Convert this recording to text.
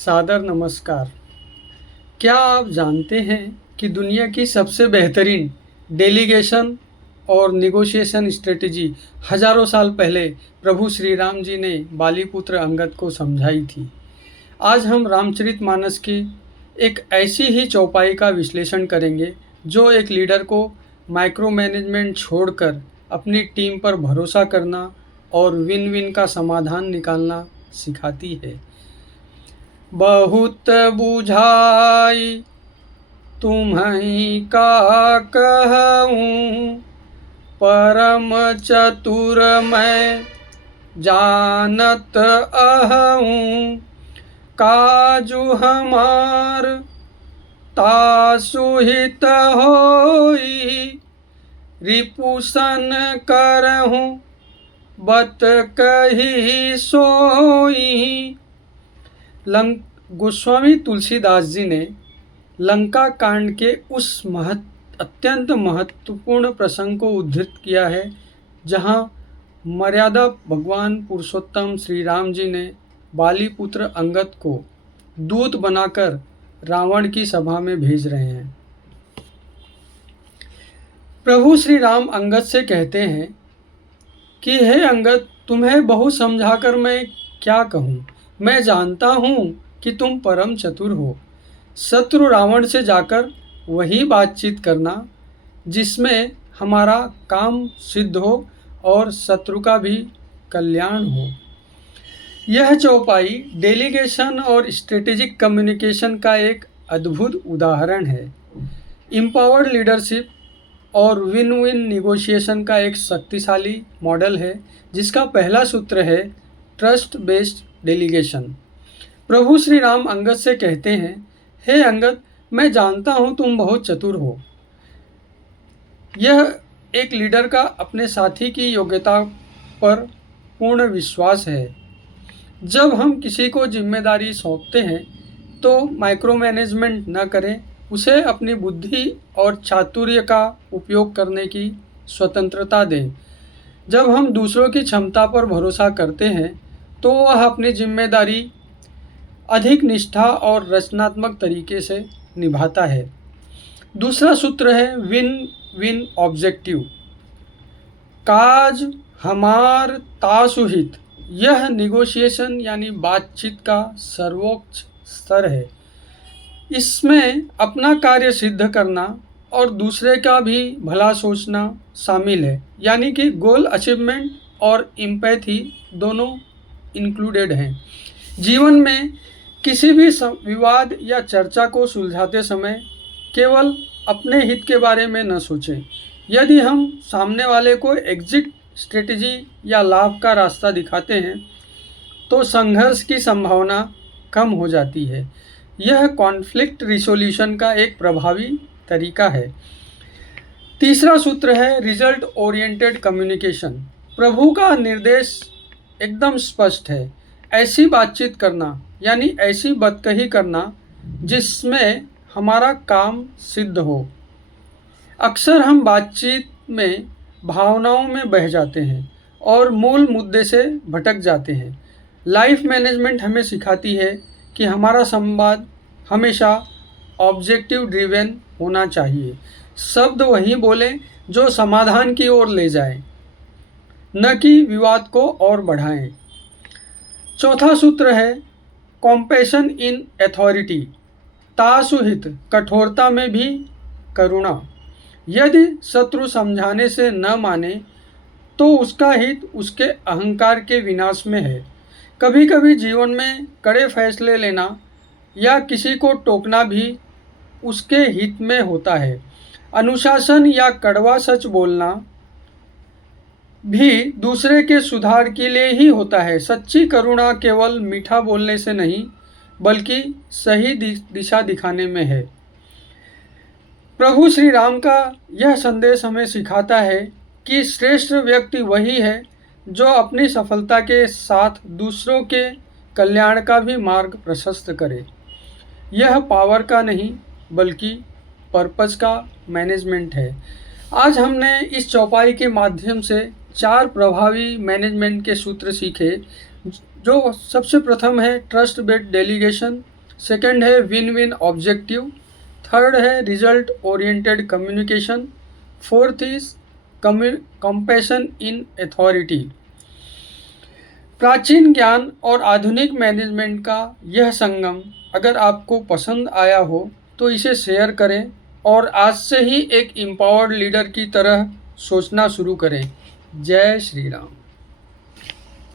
सादर नमस्कार। क्या आप जानते हैं कि दुनिया की सबसे बेहतरीन डेलीगेशन और निगोशिएशन स्ट्रेटजी हजारों साल पहले प्रभु श्री राम जी ने बालीपुत्र अंगद को समझाई थी। आज हम रामचरितमानस की एक ऐसी ही चौपाई का विश्लेषण करेंगे जो एक लीडर को माइक्रो मैनेजमेंट छोड़कर अपनी टीम पर भरोसा करना और विन विन का समाधान निकालना सिखाती है। बहुत बुझाई तुम्हीं का कहूँ, परम चतुर मैं जानत अहूँ। काजु हमार तासुहित होई, रिपुसन करहूँ बत कही सोई। गोस्वामी तुलसीदास जी ने लंका कांड के उस अत्यंत महत्वपूर्ण प्रसंग को उद्धृत किया है जहां मर्यादा भगवान पुरुषोत्तम श्री राम जी ने बालीपुत्र अंगद को दूत बनाकर रावण की सभा में भेज रहे हैं। प्रभु श्री राम अंगद से कहते हैं कि हे अंगद, तुम्हें बहुत समझाकर मैं क्या कहूँ। मैं जानता हूँ कि तुम परम चतुर हो। शत्रु रावण से जाकर वही बातचीत करना जिसमें हमारा काम सिद्ध हो और शत्रु का भी कल्याण हो। यह चौपाई डेलीगेशन और स्ट्रेटेजिक कम्युनिकेशन का एक अद्भुत उदाहरण है। एम्पावर्ड लीडरशिप और विन विन निगोशिएशन का एक शक्तिशाली मॉडल है जिसका पहला सूत्र है ट्रस्ट बेस्ड डेलीगेशन। प्रभु श्री राम अंगद से कहते हैं, हे अंगद, मैं जानता हूँ तुम बहुत चतुर हो। यह एक लीडर का अपने साथी की योग्यता पर पूर्ण विश्वास है। जब हम किसी को जिम्मेदारी सौंपते हैं तो माइक्रो मैनेजमेंट न करें, उसे अपनी बुद्धि और चातुर्य का उपयोग करने की स्वतंत्रता दें। जब हम दूसरों की क्षमता पर भरोसा करते हैं तो वह अपनी जिम्मेदारी अधिक निष्ठा और रचनात्मक तरीके से निभाता है। दूसरा सूत्र है विन विन ऑब्जेक्टिव। काज हमार तासुहित। यह निगोशिएशन यानी बातचीत का सर्वोच्च स्तर है। इसमें अपना कार्य सिद्ध करना और दूसरे का भी भला सोचना शामिल है, यानी कि गोल अचीवमेंट और एम्पैथी दोनों इंक्लूडेड हैं। जीवन में किसी भी विवाद या चर्चा को सुलझाते समय केवल अपने हित के बारे में न सोचें। यदि हम सामने वाले को एग्जिट स्ट्रेटजी या लाभ का रास्ता दिखाते हैं तो संघर्ष की संभावना कम हो जाती है। यह कॉन्फ्लिक्ट रिजोल्यूशन का एक प्रभावी तरीका है। तीसरा सूत्र है रिजल्ट ओरिएंटेड कम्युनिकेशन। प्रभु का निर्देश एकदम स्पष्ट है, ऐसी बातचीत करना यानी ऐसी बतकही करना जिसमें हमारा काम सिद्ध हो। अक्सर हम बातचीत में भावनाओं में बह जाते हैं और मूल मुद्दे से भटक जाते हैं। लाइफ मैनेजमेंट हमें सिखाती है कि हमारा संवाद हमेशा ऑब्जेक्टिव ड्रिवन होना चाहिए। शब्द वही बोलें जो समाधान की ओर ले जाएं, न कि विवाद को और बढ़ाएं। चौथा सूत्र है कॉम्पैशन इन अथॉरिटी। तासुहित, कठोरता में भी करुणा। यदि शत्रु समझाने से न माने तो उसका हित उसके अहंकार के विनाश में है। कभी कभी जीवन में कड़े फैसले लेना या किसी को टोकना भी उसके हित में होता है। अनुशासन या कड़वा सच बोलना भी दूसरे के सुधार के लिए ही होता है। सच्ची करुणा केवल मीठा बोलने से नहीं बल्कि सही दिशा दिखाने में है। प्रभु श्री राम का यह संदेश हमें सिखाता है कि श्रेष्ठ व्यक्ति वही है जो अपनी सफलता के साथ दूसरों के कल्याण का भी मार्ग प्रशस्त करे। यह पावर का नहीं बल्कि पर्पस का मैनेजमेंट है। आज हमने इस चौपाई के माध्यम से 4 प्रभावी मैनेजमेंट के सूत्र सीखे जो सबसे प्रथम है ट्रस्ट बेस्ड डेलीगेशन, सेकंड है विन विन ऑब्जेक्टिव, थर्ड है result oriented communication, fourth is compassion in authority. प्राचीन ज्ञान और आधुनिक मैनेजमेंट का यह संगम अगर आपको पसंद आया हो तो इसे शेयर करें और आज से ही एक एम्पावर्ड लीडर की तरह सोचना शुरू करें। जय श्री राम।